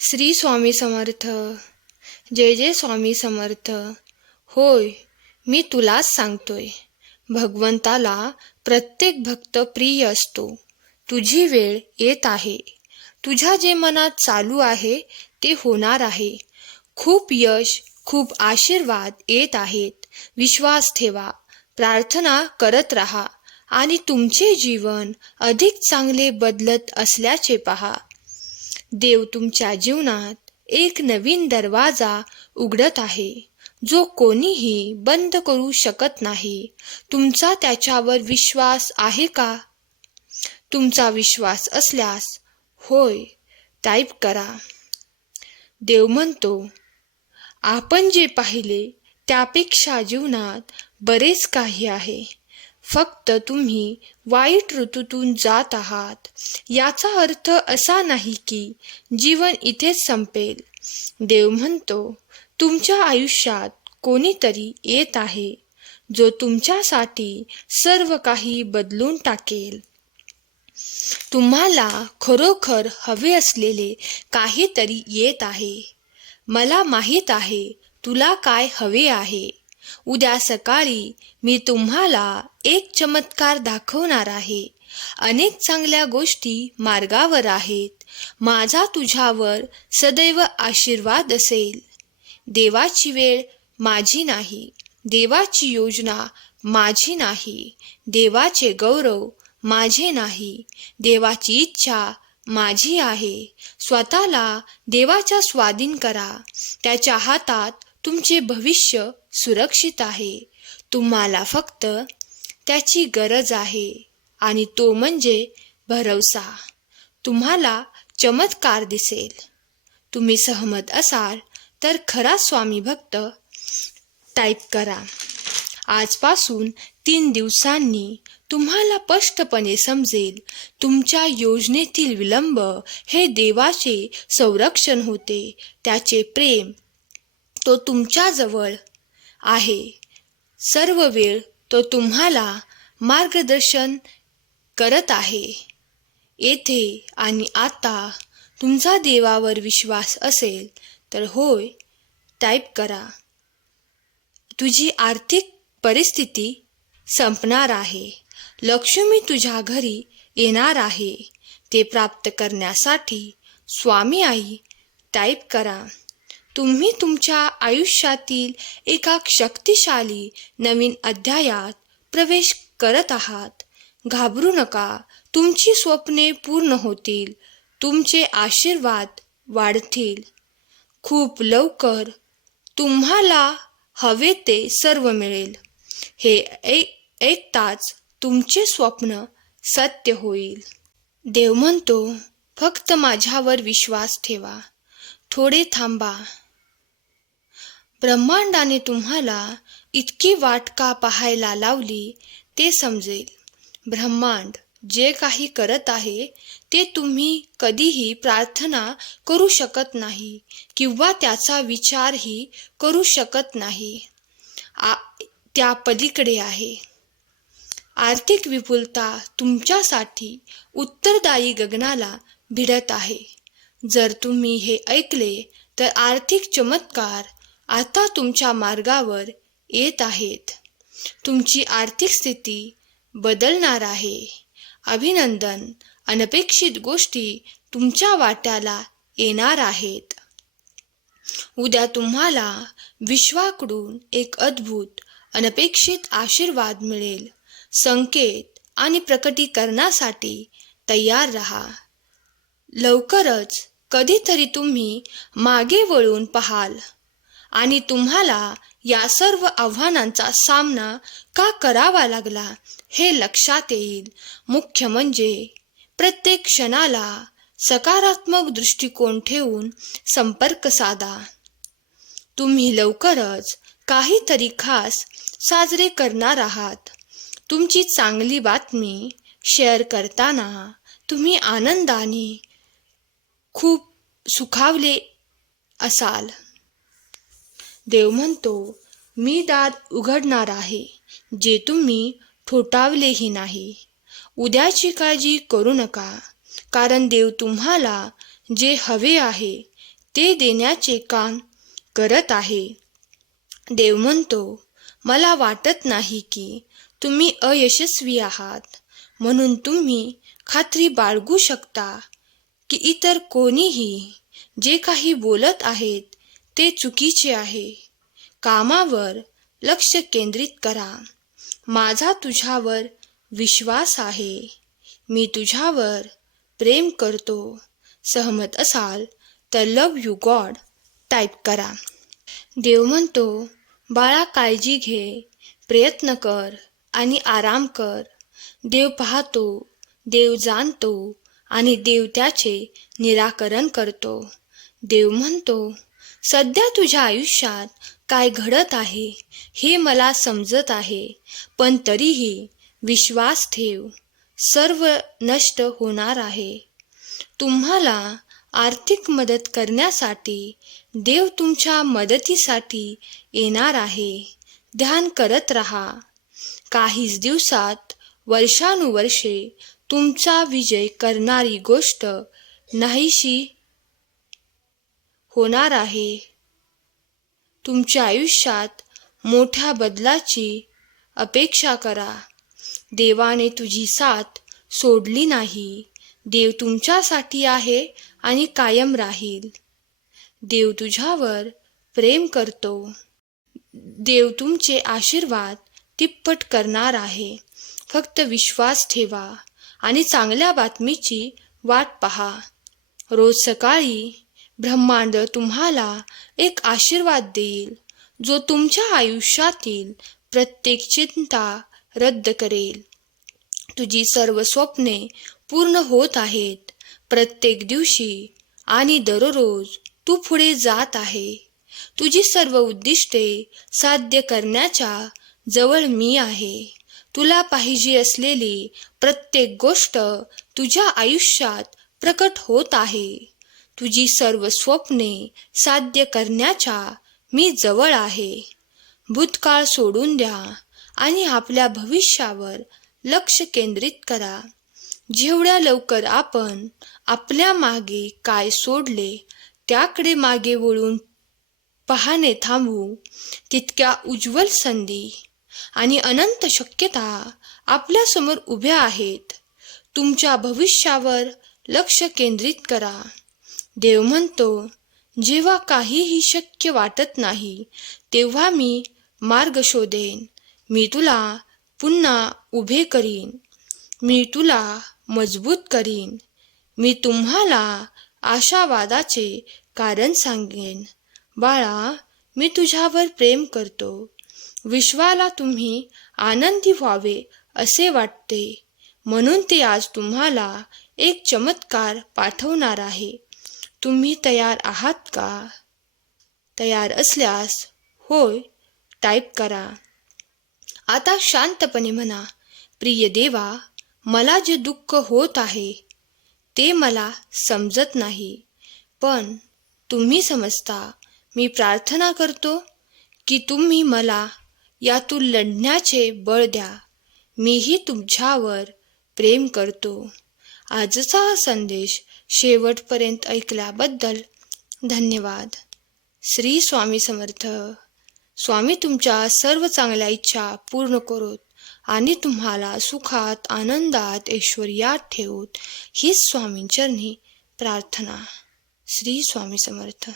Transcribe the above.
श्री स्वामी समर्थ. जय जय स्वामी समर्थ. होय मी तुलाच सांगतोय. भगवंताला प्रत्येक भक्त प्रिय असतो. तुझी वेळ येत आहे. तुझ्या जे मनात चालू आहे ते होणार आहे. खूप यश खूप आशीर्वाद येत आहेत. विश्वास ठेवा. प्रार्थना करत राहा. आणि तुमचे जीवन अधिक चांगले बदलत असल्याचे पहा. देव तुमच्या जीवनात एक नवीन दरवाजा उघडत आहे. जो कोणीही बंद करू शकत नाही. तुमचा त्याच्यावर विश्वास आहे का? तुमचा विश्वास असल्यास होय टाईप करा. देव म्हणतो आपण जे पाहिले त्यापेक्षा जीवनात बरेच काही आहे. फक्त तुम्ही वाईट ऋतूतून जात आहात. याचा अर्थ असा नाही की जीवन इथेच संपेल. देव म्हणतो तुमच्या आयुष्यात कोणीतरी येत आहे जो तुमच्यासाठी सर्व काही बदलून टाकेल. तुम्हाला खरोखर हवे असलेले काहीतरी येत आहे. मला माहीत आहे तुला काय हवे आहे. उद्या सकाळी मी तुम्हाला एक चमत्कार दाखवणार आहे. अनेक चांगल्या गोष्टी मार्गावर आहेत. माझा तुझ्यावर सदैव आशीर्वाद असेल. देवाची वेळ माझी नाही. देवाची योजना माझी नाही. देवाचे गौरव माझे नाही. देवाची इच्छा माझी आहे. स्वतःला देवाच्या स्वाधीन करा. त्याच्या हातात तुमचे भविष्य सुरक्षित आहे. तुम्हाला फक्त त्याची गरज आहे आणि तो म्हणजे भरवसा. तुम्हाला चमत्कार दिसेल. तुम्ही सहमत असाल तर खरा स्वामी भक्त टाईप करा. आजपासून तीन दिवसांनी तुम्हाला स्पष्टपणे समजेल तुमच्या योजनेतील विलंब हे देवाचे संरक्षण होते त्याचे प्रेम तो तुमच्याजवळ आहे. सर्व वेळ तो तुम्हाला मार्गदर्शन करत आहे. येथे आणि आता तुमचा देवावर विश्वास असेल तर होय टाईप करा. तुझी आर्थिक परिस्थिती संपणार आहे. लक्ष्मी तुझ्या घरी येणार आहे. ते प्राप्त करण्यासाठी स्वामी आई टाईप करा. तुम्ही तुमच्या आयुष्यातील एका शक्तिशाली नवीन अध्यायात प्रवेश करत आहात. घाबरू नका तुमची स्वप्ने पूर्ण होतील तुमचे आशीर्वाद वाढतील. खूप लवकर तुम्हाला हवे ते सर्व मिळेल. हे एक ऐकताच तुमचे स्वप्न सत्य होईल. देव म्हणतो फक्त माझ्यावर विश्वास ठेवा. थोडे थांबा. ब्रह्मांडाने तुम्हाला इतकी वाट का पाहायला लावली ते समजेल. ब्रह्मांड जे काही करत आहे ते तुम्ही कधीही प्रार्थना करू शकत नाही किंवा त्याचा विचारही करू शकत नाही. आ त्या पलीकडे आहे. आर्थिक विपुलता तुमच्यासाठी उत्तरदायी गगनाला भिडत आहे. जर तुम्ही हे ऐकले तर आर्थिक चमत्कार आता तुमच्या मार्गावर येत आहेत. तुमची आर्थिक स्थिती बदलणार आहे. अभिनंदन. अनपेक्षित गोष्टी तुमच्या वाट्याला येणार आहेत. उद्या तुम्हाला विश्वाकडून एक अद्भुत अनपेक्षित आशीर्वाद मिळेल. संकेत आणि प्रकटीकरणासाठी तयार रहा. लवकरच कधीतरी तुम्ही मागे वळून पाहाल. आणि तुम्हाला या सर्व आव्हानांचा सामना का करावा लागला हे लक्षात येईल. मुख्य म्हणजे प्रत्येक क्षणाला सकारात्मक दृष्टिकोन ठेवून संपर्क साधा. तुम्ही लवकरच काहीतरी खास साजरे करणार आहात. तुमची चांगली बातमी शेअर करताना तुम्ही आनंदाने खूप सुखावले असाल. देव म्हणतो मी दार उघडणार आहे जे तुम्ही ठोठावलेही नाही. उद्याची काळजी करू नका कारण देव तुम्हाला जे हवे आहे ते देण्याचे काम करत आहे. देव म्हणतो मला वाटत नाही की तुम्ही अयशस्वी आहात म्हणून तुम्ही खात्री बाळगू शकता. की इतर कोणीही जे काही बोलत आहेत ते चुकीचे आहे. कामावर लक्ष केंद्रित करा. माझा तुझ्यावर विश्वास आहे. मी तुझ्यावर प्रेम करतो. सहमत असाल तर लव यू गॉड टाईप करा. देव म्हणतो बाळा काळजी घे. प्रयत्न कर आणि आराम कर. देव पाहतो देव जाणतो आणि देव त्याचे निराकरण करतो. देव म्हणतो सध्या तुझ्या आयुष्यात काय घडत आहे हे मला समजत आहे पण तरीही विश्वास ठेव सर्व नष्ट होणार आहे. तुम्हाला आर्थिक मदत करण्यासाठी देव तुमच्या मदतीसाठी येणार आहे. ध्यान करत राहा. काहीच दिवसात वर्षानुवर्षे तुमचा विजय करणारी गोष्ट नाहीशी होणार आहे. तुमच्या आयुष्यात मोठ्या बदलाची अपेक्षा करा. देवाने तुझी साथ सोडली नाही. देव तुमच्यासाठी आहे आणि कायम राहील. देव तुझ्यावर प्रेम करतो. देव तुमचे आशीर्वाद तिप्पट करणार आहे. फक्त विश्वास ठेवा. आणि चांगल्या बातमीची वाट पहा. रोज सकाळी ब्रह्मांड तुम्हाला एक आशीर्वाद देईल जो तुमच्या आयुष्यातील प्रत्येक चिंता रद्द करेल. तुझी सर्व स्वप्ने पूर्ण होत आहेत. प्रत्येक दिवशी आणि दररोज तू पुढे जात आहे. तुझी सर्व उद्दिष्टे साध्य करण्याच्या जवळ मी आहे. तुला पाहिजे असलेली प्रत्येक गोष्ट तुझ्या आयुष्यात प्रकट होत आहे. तुझी सर्व स्वप्ने साध्य करण्याच्या मी जवळ आहे. भूतकाळ सोडून द्या आणि आपल्या भविष्यावर लक्ष केंद्रित करा. जेवढ्या लवकर आपण आपल्या मागे काय सोडले त्याकडे मागे वळून पाहणे थांबवू तितक्या उज्ज्वल संधी आणि अनंत शक्यता आपल्यासमोर उभ्या आहेत. तुमच्या भविष्यावर लक्ष केंद्रित करा. देव म्हणतो जेव्हा काहीही शक्य वाटत नाही तेव्हा मी मार्ग शोधेन. मी तुला पुन्हा उभे करीन. मी तुला मजबूत करीन. मी तुम्हाला आशावादाचे कारण सांगेन. बाळा मी तुझ्यावर प्रेम करतो. विश्वाला तुम्ही आनंदी व्हावे असे वाटते. म्हणून ते आज तुम्हाला एक चमत्कार पाठवणार आहे. तुम्ही तयार आहात का? तयार असल्यास होय टाईप करा. आता शांतपणे म्हणा प्रिय देवा मला जे दुःख होत आहे ते मला समजत नाही. पण तुम्ही समजता मी प्रार्थना करतो की तुम्ही मला यातून लढण्याचे बळ द्या. मीही तुमच्यावर प्रेम करतो. आजचा हा संदेश शेवटपर्यंत ऐकल्याबद्दल धन्यवाद. श्री स्वामी समर्थ. स्वामी तुमच्या सर्व चांगल्या इच्छा पूर्ण करोत आणि तुम्हाला सुखात आनंदात ऐश्वर्यात ठेवूत. हीच स्वामींचरणी प्रार्थना. श्री स्वामी समर्थ.